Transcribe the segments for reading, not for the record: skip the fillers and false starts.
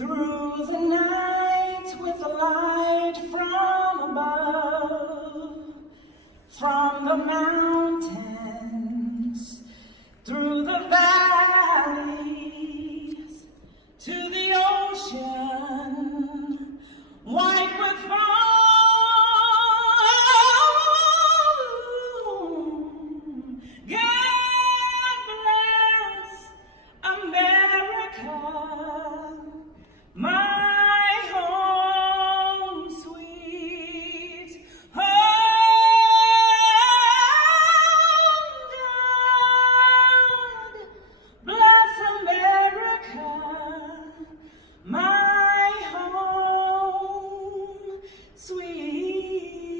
through the night with a light from above, from the mountains, through the valleys, to the ocean, white with foam. God bless America, my home sweet home. God bless America, my home sweet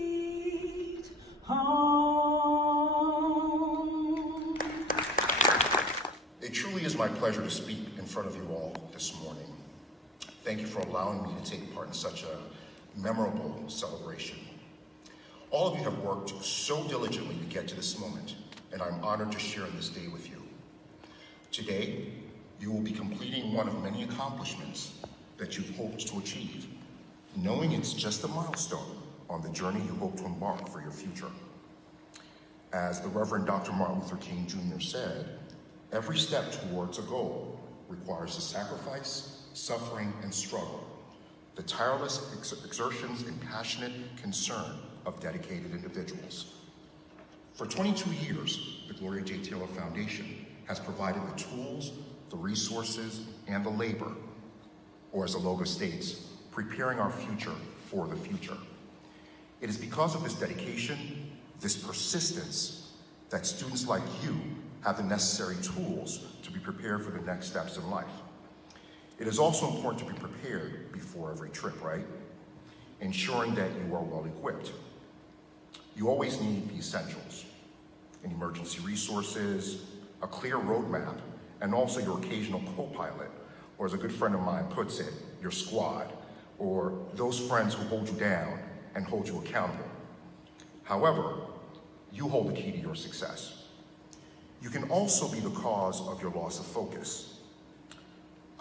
home. It truly is my pleasure to speak in front of you all this morning. Thank you for allowing me to take part in such a memorable celebration. All of you have worked so diligently to get to this moment, and I'm honored to share this day with you. Today, you will be completing one of many accomplishments that you've hoped to achieve, knowing it's just a milestone on the journey you hope to embark for your future. As the Reverend Dr. Martin Luther King Jr. said, every step towards a goal requires the sacrifice, suffering, and struggle, the tireless exertions and passionate concern of dedicated individuals. For 22 years, the Gloria J Foundation has provided the tools, the resources, and the labor, or as the logo states, preparing our future for the future. It is because of this dedication, this persistence, that students like you have the necessary tools to be prepared for the next steps in life. It is also important to be prepared before every trip, right? Ensuring that you are well equipped. You always need the essentials, an emergency resources, a clear roadmap, and also your occasional co-pilot, or as a good friend of mine puts it, your squad, or those friends who hold you down and hold you accountable. However, you hold the key to your success. You can also be the cause of your loss of focus.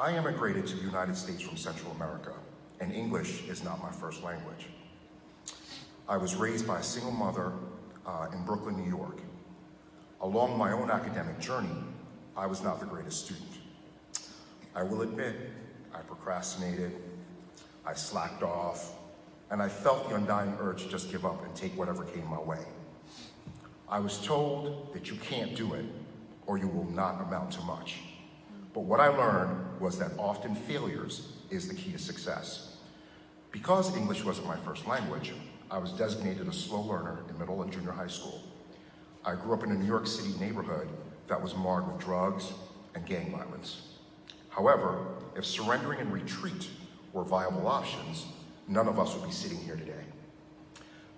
I immigrated to the United States from Central America, and English is not my first language. I was raised by a single mother in Brooklyn, New York. Along my own academic journey, I was not the greatest student. I will admit, I procrastinated, I slacked off, and I felt the undying urge to just give up and take whatever came my way. I was told that you can't do it, or you will not amount to much. But what I learned was that often failures is the key to success. Because English wasn't my first language, I was designated a slow learner in middle and junior high school. I grew up in a New York City neighborhood that was marred with drugs and gang violence. However, if surrendering and retreat were viable options, none of us would be sitting here today.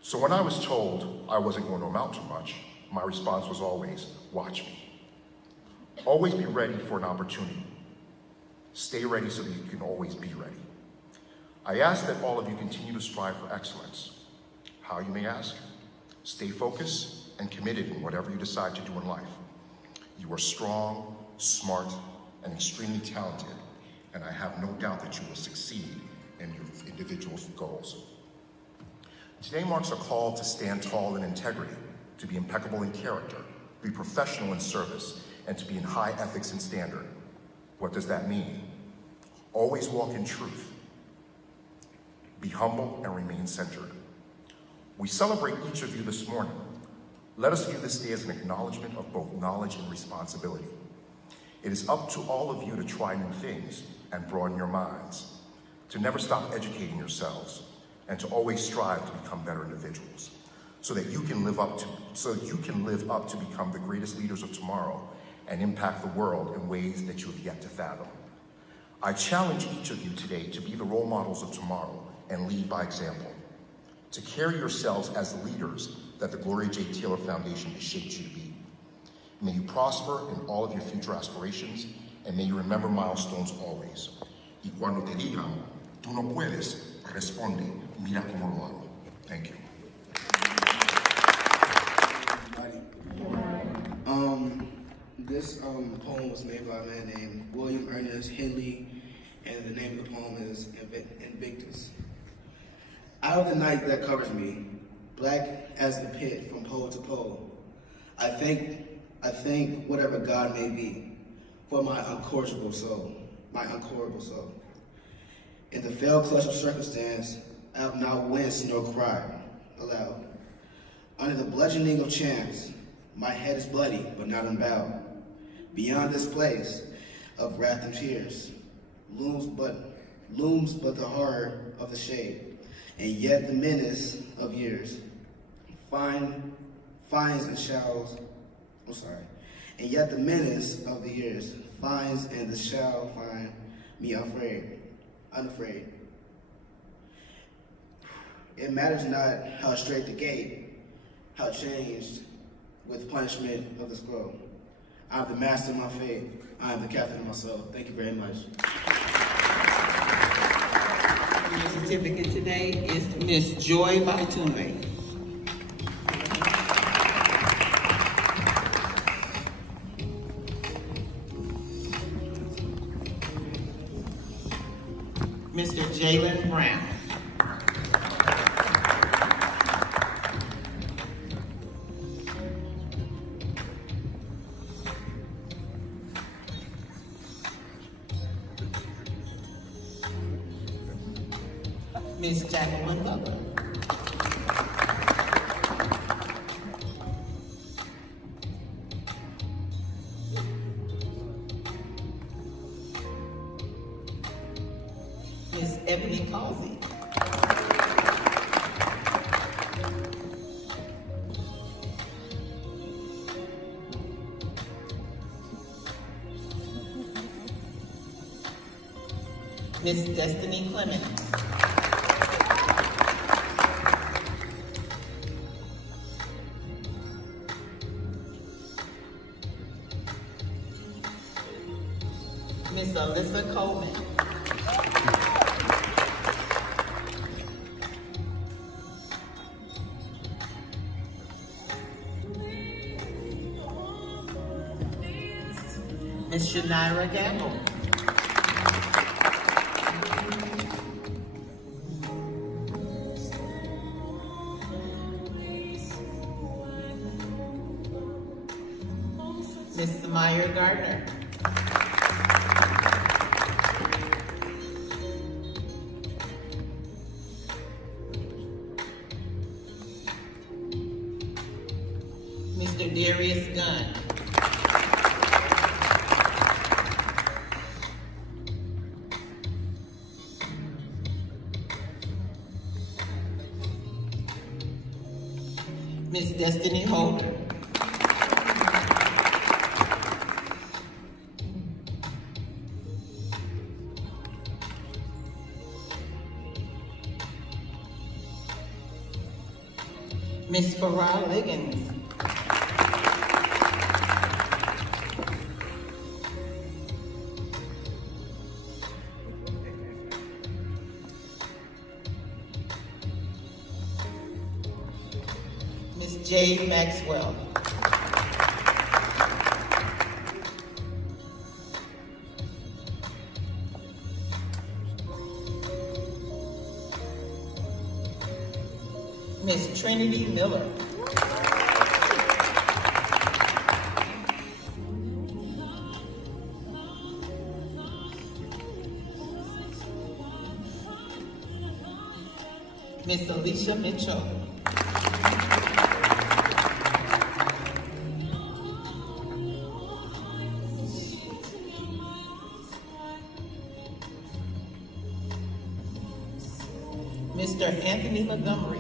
So when I was told I wasn't going to amount to much, my response was always, watch me. Always be ready for an opportunity. Stay ready so that you can always be ready. I ask that all of you continue to strive for excellence. How, you may ask? Stay focused and committed in whatever you decide to do in life. You are strong, smart, and extremely talented, and I have no doubt that you will succeed in your individual goals. Today marks a call to stand tall in integrity, to be impeccable in character, be professional in service, and to be in high ethics and standard. What does that mean? Always walk in truth. Be humble and remain centered. We celebrate each of you this morning. Let us view this day as an acknowledgement of both knowledge and responsibility. It is up to all of you to try new things and broaden your minds, to never stop educating yourselves, and to always strive to become better individuals, so that you can live up to become the greatest leaders of tomorrow and impact the world in ways that you have yet to fathom. I challenge each of you today to be the role models of tomorrow and lead by example, to carry yourselves as the leaders that the Gloria J. Taylor Foundation has shaped you to be. May you prosper in all of your future aspirations, and may you remember milestones always. Y cuando te digan, tú no puedes, responde, mira cómo lo hago. Thank you. This poem was made by a man named William Ernest Henley, and the name of the poem is Invictus. Out of the night that covers me, black as the pit from pole to pole, I thank whatever God may be for my uncorrigible soul, my uncorrigible soul. In the fell clutch of circumstance, I have not winced nor cried aloud. Under the bludgeoning of chance, my head is bloody but not unbowed. Beyond this place of wrath and tears, looms but the horror of the shade, and yet the menace of years finds and shall. And yet the menace of the years finds and shall find me unafraid. It matters not how straight the gate, how changed with punishment of the scroll. I am the master of my fate. I am the captain of my soul. Thank you very much. Your certificate today is Miss Joy Baitunde. Mr. Jalen Brown. Miss Jacqueline Butler. Miss Ebony Causey. Miss Destiny Clemens. Miss Alyssa Coleman. Miss Shanira Gamble. Miss Samaya Gardner. Mr. Darius Gunn. Miss Destiny Holder. Miss Farah Liggins. Miss J. Maxwell. Miss Trinity Miller. Miss Alicia Mitchell. Mr. Anthony Montgomery.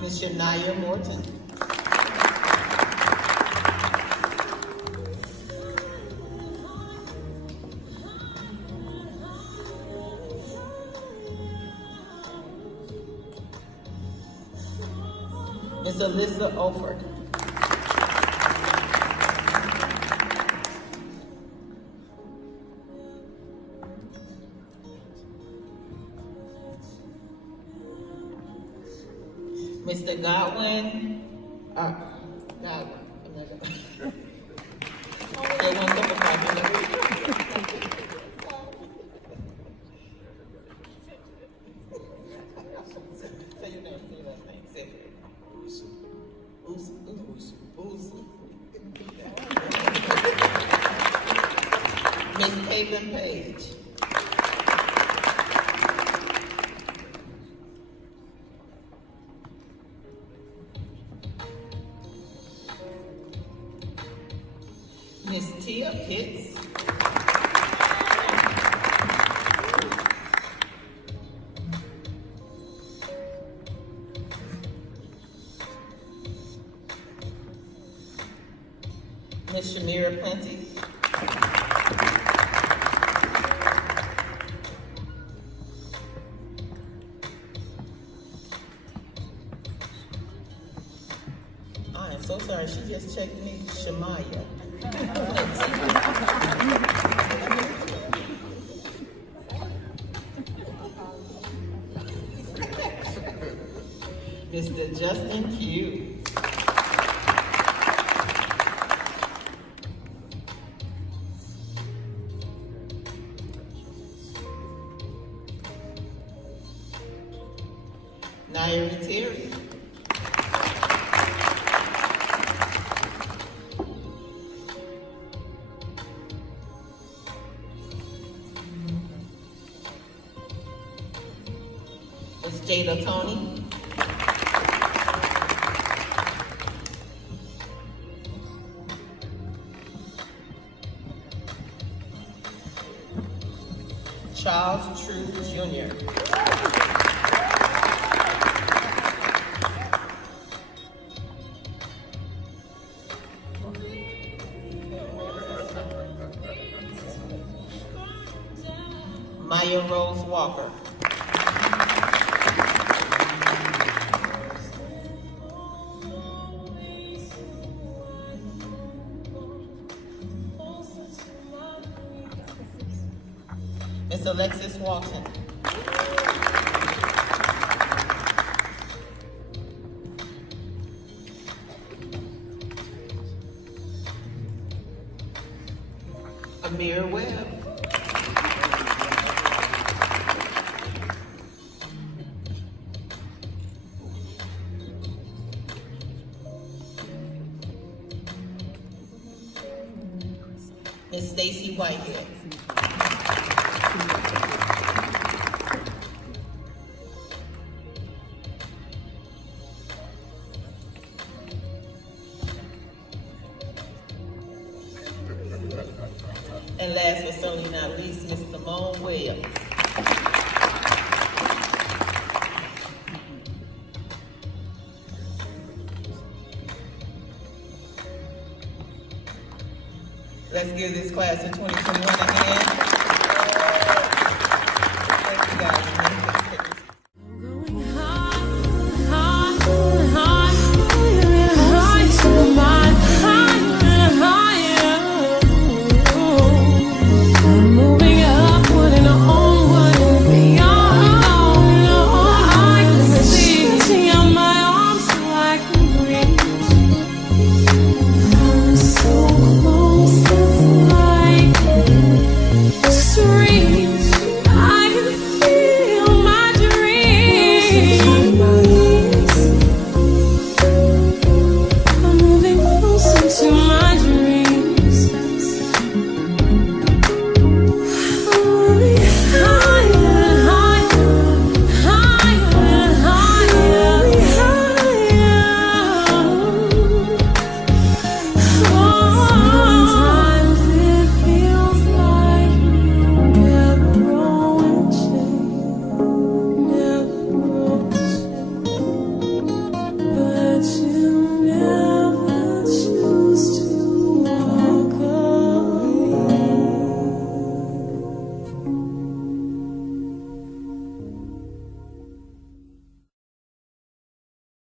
Ms. Shania Morton. Ms. Alyssa Olford. Mr. Godwin, Godwin. Okay, one second, say your name, say your last name, say it. Usu. Miss Caitlin Page. Miss Tia Pitts. Miss Shamira Plenty. I am so sorry, she just checked me, Shamaya. Mr. Justin Q. Nairi Terry. Miss Jada Tony. Charles True Jr. Maya Rose Walker. Miss Alexis Walton. Amir Webb. Miss Stacy Whitehead. And last but certainly not least, Miss Simone Williams. Let's give this class of 2021 a hand.